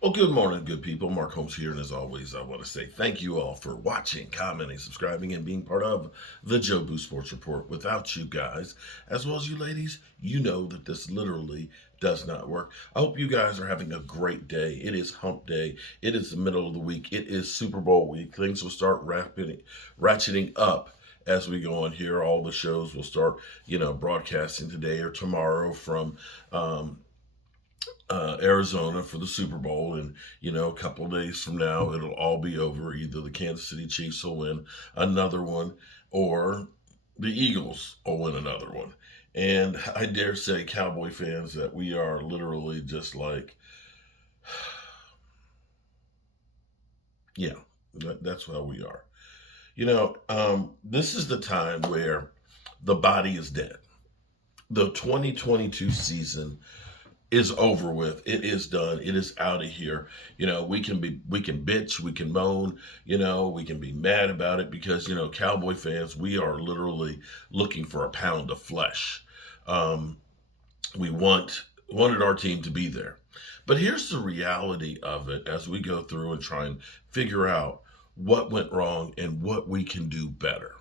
Well, good morning, good people. Mark Holmes here, and as always, I want to say thank you all for watching, commenting, subscribing, and being part of the Joe Boo Sports Report. Without you guys, as well as you ladies, you know that this literally does not work. I hope you guys are having a great day. It is hump day. It is the middle of the week. It is Super Bowl week. Things will start ratcheting up as we go on here. All the shows will start, broadcasting today or tomorrow from um, Arizona for the Super Bowl, and a couple of days from now, it'll all be over. Either the Kansas City Chiefs will win another one, or the Eagles will win another one. And I dare say, Cowboy fans, that we are literally just like, yeah, that's how we are. This is the time where the body is dead. The 2022 season is over with. It is done. It is out of here. We can bitch, we can moan, we can be mad about it because, Cowboy fans, we are literally looking for a pound of flesh. Um, we wanted our team to be there. But here's the reality of it as we go through and try and figure out what went wrong and what we can do better.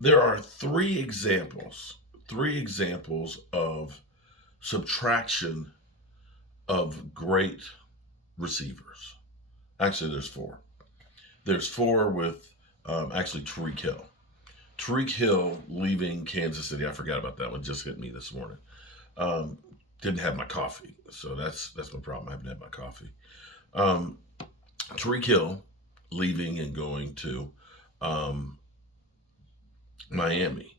There are three examples of subtraction of great receivers. Actually, there's four. There's four with actually Tariq Hill. Tariq Hill leaving Kansas City. I forgot about that one. Just hit me this morning. Um, didn't have my coffee, so that's my problem. I haven't had my coffee. Um, Tariq Hill leaving and going to um, Miami.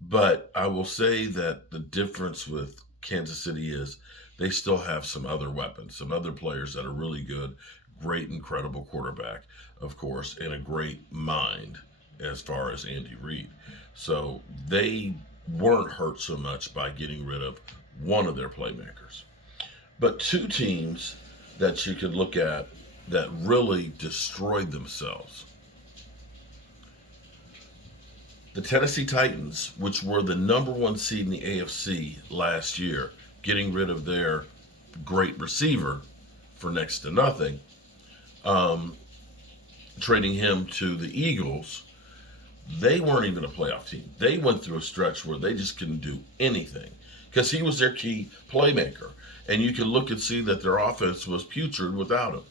But I will say that the difference with Kansas City is they still have some other weapons, some other players that are really good, great, incredible quarterback, of course, and a great mind as far as Andy Reid. So they weren't hurt so much by getting rid of one of their playmakers. But two teams that you could look at that really destroyed themselves: the Tennessee Titans, which were the number one seed in the AFC last year, getting rid of their great receiver for next to nothing, um, trading him to the Eagles. They weren't even a playoff team. They went through a stretch where they just couldn't do anything because he was their key playmaker. And you can look and see that their offense was putrid without him.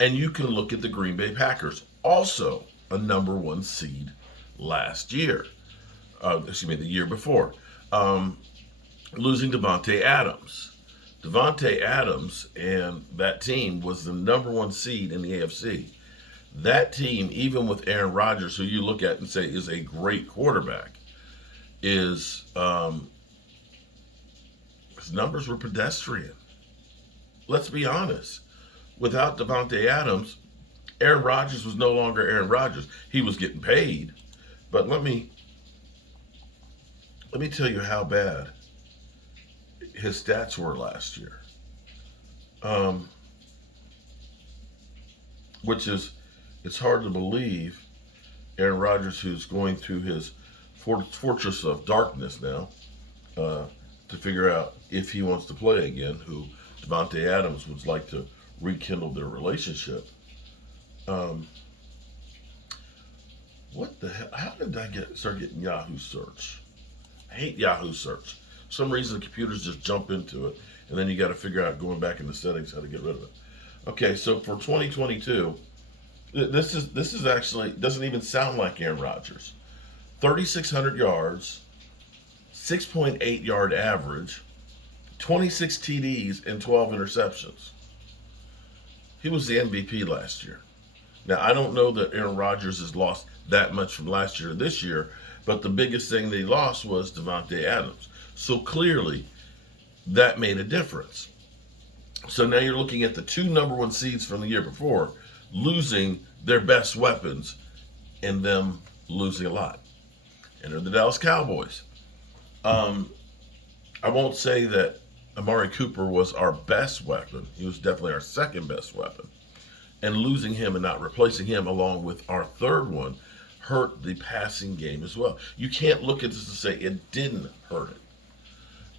And you can look at the Green Bay Packers, also a number one seed last year. The year before. Losing Devontae Adams. Devontae Adams and that team was the number one seed in the AFC. That team, even with Aaron Rodgers, who you look at and say is a great quarterback, is his numbers were pedestrian. Let's be honest. Without Devontae Adams, Aaron Rodgers was no longer Aaron Rodgers. He was getting paid, but let me tell you how bad his stats were last year. Um, which is, it's hard to believe Aaron Rodgers, who's going through his fortress of darkness now, uh, to figure out if he wants to play again, who Devontae Adams would like to rekindle their relationship. Um, what the hell? How did I start getting Yahoo search? I hate Yahoo search. For some reason, the computers just jump into it, and then you got to figure out going back in the settings how to get rid of it. Okay, so for 2022, this is actually doesn't even sound like Aaron Rodgers. 3,600 yards, 6.8 yard average, 26 TDs, and 12 interceptions. He was the MVP last year. Now, I don't know that Aaron Rodgers has lost that much from last year to this year, but the biggest thing that he lost was Devontae Adams. So clearly, that made a difference. So now you're looking at the two number one seeds from the year before losing their best weapons and them losing a lot. And they're the Dallas Cowboys. Um, I won't say that Amari Cooper was our best weapon. He was definitely our second best weapon. And losing him and not replacing him along with our third one hurt the passing game as well. You can't look at this and say it didn't hurt it.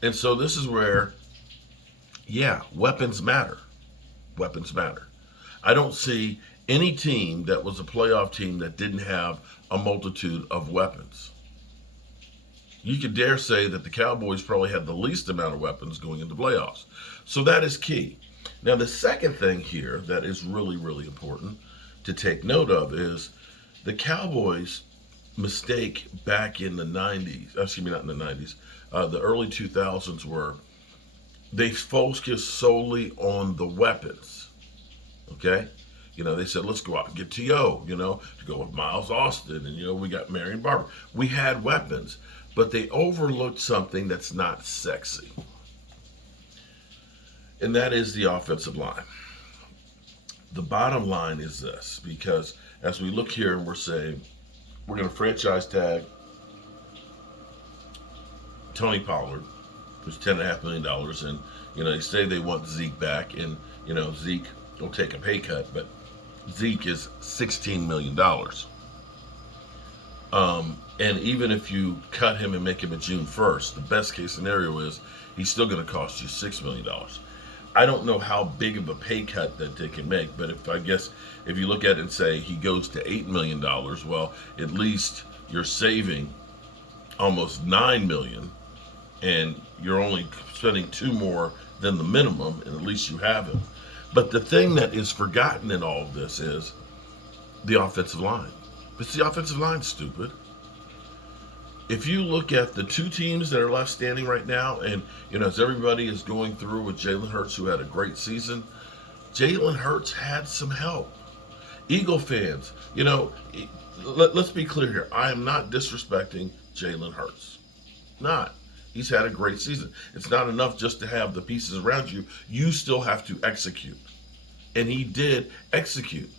And so this is where, yeah, weapons matter. weapons matter. I don't see any team that was a playoff team that didn't have a multitude of weapons. You could dare say that the Cowboys probably had the least amount of weapons going into playoffs. So that is key. Now, the second thing here that is really, really important to take note of is the Cowboys' mistake back in the 90s, excuse me, not in the 90s, the early 2000s were they focused solely on the weapons. Okay? They said, let's go out and get T.O., to go with Miles Austin, and, we got Marion Barber. We had weapons, but they overlooked something that's not sexy, and that is the offensive line. The bottom line is this, because as we look here and we're saying, we're going to franchise tag Tony Pollard, who's $10.5 million, and, they say they want Zeke back, and, Zeke will take a pay cut, but Zeke is $16 million. And even if you cut him and make him a June 1st, the best case scenario is he's still going to cost you $6 million. I don't know how big of a pay cut that they can make, but if you look at it and say he goes to $8 million, well, at least you're saving almost $9 million, and you're only spending $2 more than the minimum, and at least you have him. But the thing that is forgotten in all of this is the offensive line. But the offensive line's stupid. If you look at the two teams that are left standing right now, and, as everybody is going through with Jalen Hurts, who had a great season, Jalen Hurts had some help. Eagle fans, let's be clear here. I am not disrespecting Jalen Hurts. Not. He's had a great season. It's not enough just to have the pieces around you. You still have to execute. And he did execute.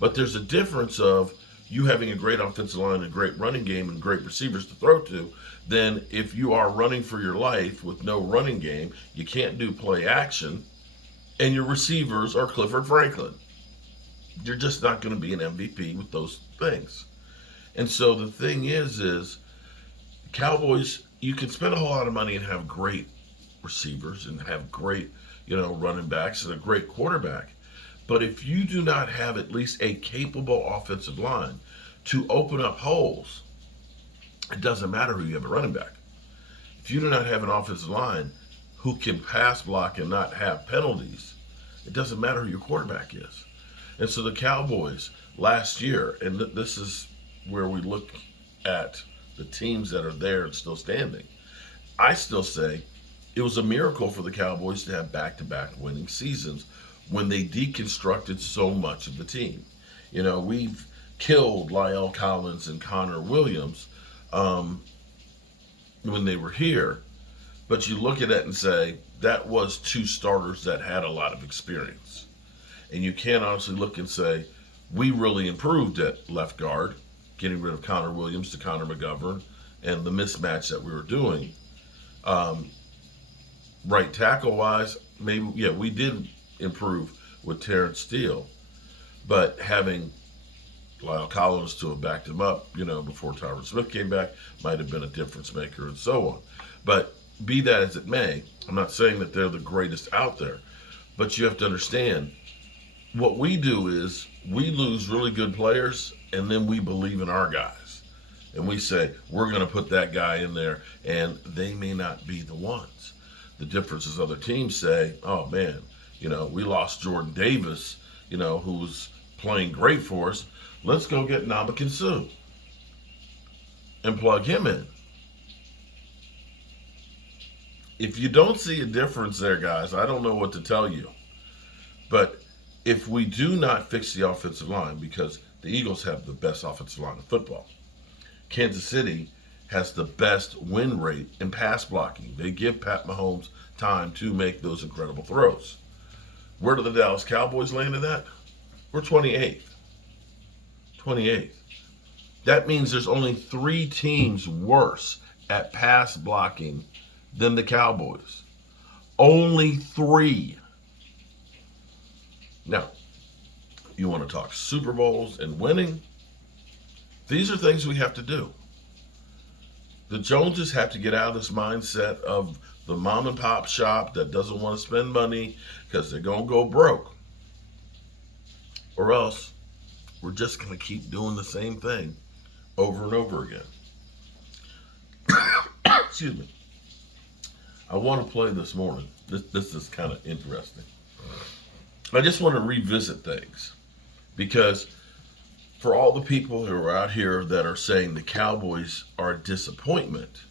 But there's a difference of you having a great offensive line, a great running game, and great receivers to throw to, than if you are running for your life with no running game, you can't do play action, and your receivers are Clifford Franklin. You're just not going to be an MVP with those things. And so the thing is Cowboys, you can spend a whole lot of money and have great receivers and have great, running backs and a great quarterback. But if you do not have at least a capable offensive line to open up holes, it doesn't matter who you have a running back. If you do not have an offensive line who can pass block and not have penalties, it doesn't matter who your quarterback is. And so the Cowboys last year, and this is where we look at the teams that are there and still standing, I still say it was a miracle for the Cowboys to have back-to-back winning seasons when they deconstructed so much of the team. We've killed Lyle Collins and Connor Williams when they were here, but you look at it and say that was two starters that had a lot of experience. And you can't honestly look and say, we really improved at left guard, getting rid of Connor Williams to Connor McGovern and the mismatch that we were doing. Right tackle-wise, maybe, we did improve with Terrence Steele, but having Lyle Collins to have backed him up, before Tyron Smith came back, might have been a difference maker and so on. But be that as it may, I'm not saying that they're the greatest out there, but you have to understand what we do is we lose really good players and then we believe in our guys. And we say, we're going to put that guy in there, and they may not be the ones. The difference is other teams say, oh man, we lost Jordan Davis, who was playing great for us. Let's go get Ndamukong Suh and plug him in. If you don't see a difference there, guys, I don't know what to tell you. But if we do not fix the offensive line, because the Eagles have the best offensive line in football, Kansas City has the best win rate in pass blocking. They give Pat Mahomes time to make those incredible throws. Where do the Dallas Cowboys land in that? We're 28th. 28th. That means there's only 3 teams worse at pass blocking than the Cowboys. Only 3. Now, you want to talk Super Bowls and winning? These are things we have to do. The Joneses have to get out of this mindset of the mom and pop shop that doesn't want to spend money because they're going to go broke. or else we're just going to keep doing the same thing over and over again. Excuse me. I want to play this morning. This is kind of interesting. I just want to revisit things because for all the people who are out here that are saying the Cowboys are a disappointment,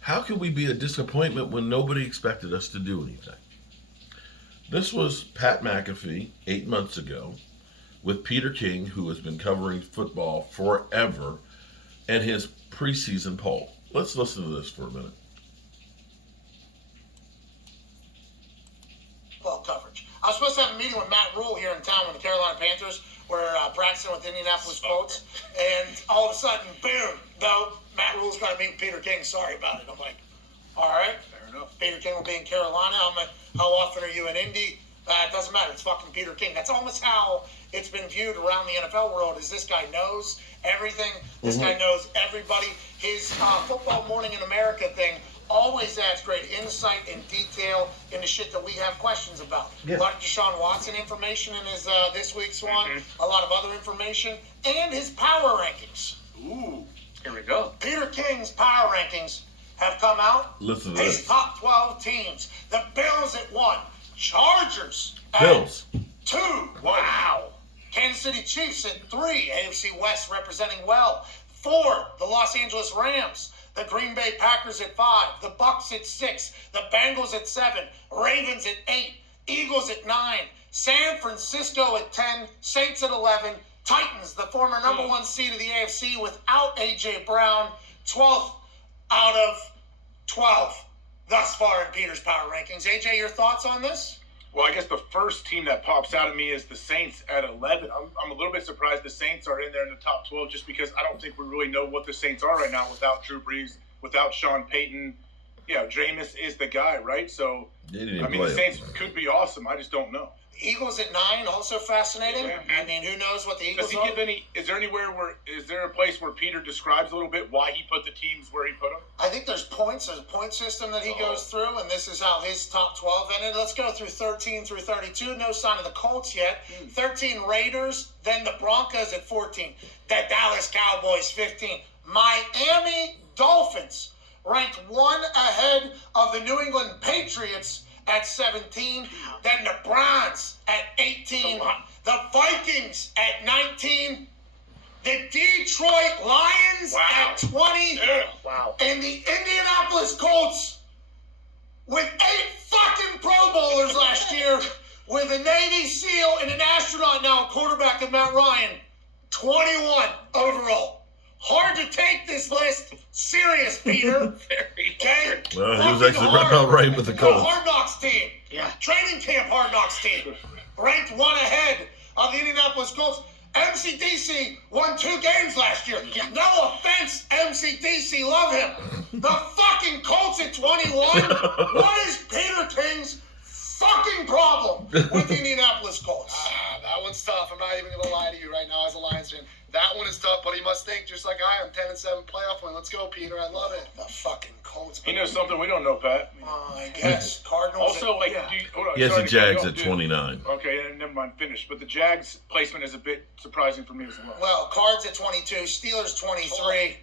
how can we be a disappointment when nobody expected us to do anything? This was Pat McAfee 8 months ago with Peter King, who has been covering football forever, and his preseason poll. Let's listen to this for a minute. Ball coverage. I was supposed to have a meeting with Matt Rule here in town with the Carolina Panthers. We're practicing with Indianapolis Colts, and all of a sudden, boom, no, Matt Rule's going to meet with Peter King. Sorry about it. I'm like, all right, fair enough. Peter King will be in Carolina. I'm like, how often are you in Indy? It doesn't matter. It's fucking Peter King. That's almost how it's been viewed around the NFL world. Is this guy knows everything? This guy knows everybody. His Football Morning in America thing always adds great insight and detail into shit that we have questions about. Yeah. A lot of Deshaun Watson information in his this week's one, a lot of other information, and his power rankings. Ooh, here we go. Peter King's power rankings have come out. Listen to his this. top 12 teams. The Bills at 1. Chargers at Bills. 2. Wow. Kansas City Chiefs at 3. AFC West representing well. 4. The Los Angeles Rams. The Green Bay Packers at 5. The Bucks at 6. The Bengals at 7. Ravens at 8. Eagles at 9. San Francisco at 10. Saints at 11. Titans, the former number 1 seed of the AFC without A.J. Brown, 12th out of 12 thus far in Peter's power rankings. A.J., your thoughts on this? Well, I guess the first team that pops out at me is the Saints at 11. I'm a little bit surprised the Saints are in there in the top 12 just because I don't think we really know what the Saints are right now without Drew Brees, without Sean Payton. Yeah, Jameis is the guy, right? So, I mean, the Saints could be awesome. I just don't know. Eagles at 9, also fascinating. Yeah. I mean, who knows what the Eagles are? Is there a place where Peter describes a little bit why he put the teams where he put them? I think there's points. There's a point system that he goes through, and this is how his top 12 ended. Let's go through 13 through 32. No sign of the Colts yet. 13 Raiders, then the Broncos at 14. The Dallas Cowboys 15. Miami Dolphins ranked 1 ahead of the New England Patriots at 17, then the Browns at 18, the Vikings at 19, the Detroit Lions at 20, and the Indianapolis Colts with 8 fucking Pro Bowlers last year with a Navy SEAL and an astronaut now, quarterback of Matt Ryan, 21 overall. Hard to take this list serious, Peter. Okay? Well, he was actually right about right with the Colts. Hard Knocks team. Yeah. Training camp Hard Knocks team. Ranked 1 ahead of the Indianapolis Colts. MCDC won 2 games last year. Yeah. No offense, MCDC. Love him. The fucking Colts at 21? What is Peter King's fucking problem with the Indianapolis Colts? That one's tough. I'm not even going to lie to you right now as a Lions fan. That one is tough, but he must think just like I am. 10-7 playoff win. Let's go, Peter. I love it. The fucking Colts. He knows something we don't know, Pat. I guess. Cardinals. Also, like, he has the Jags at 29. Okay, never mind. Finish. But the Jags placement is a bit surprising for me as well. Well, Cards at 22. Steelers 23.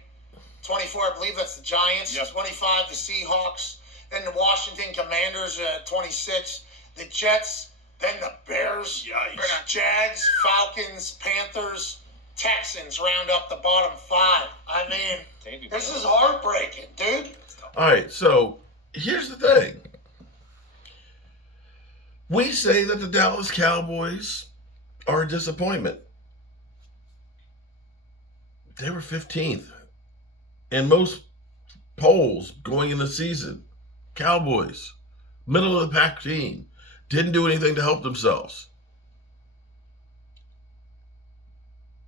24, I believe that's the Giants. Yep. 25, the Seahawks. Then the Washington Commanders at 26. The Jets. Then the Bears. Yikes. Jags, Falcons, Panthers, Texans round up the bottom 5. I mean, this is heartbreaking, dude. All right, so here's the thing. We say that the Dallas Cowboys are a disappointment. They were 15th. And most polls going in the season, Cowboys, middle of the pack team, didn't do anything to help themselves.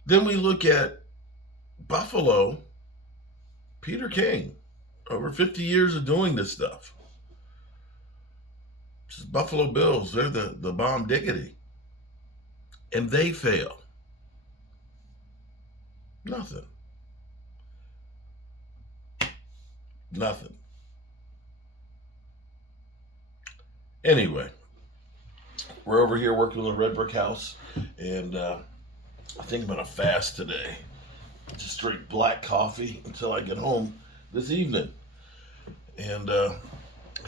Then we look at Buffalo, Peter King, over 50 years of doing this stuff. This is Buffalo Bills, they're the bomb diggity. And they fail. Nothing. Anyway, we're over here working on the red brick house, and I think I'm gonna fast today. Just drink black coffee until I get home this evening. And I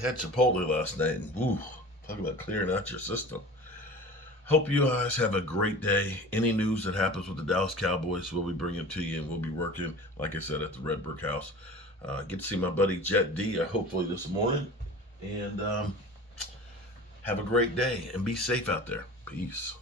had Chipotle last night, and ooh, talk about clearing out your system. Hope you guys have a great day. Any news that happens with the Dallas Cowboys, we'll be bringing to you, and we'll be working, like I said, at the red brick house. Get to see my buddy Jet D, hopefully this morning, and have a great day, and be safe out there. Peace.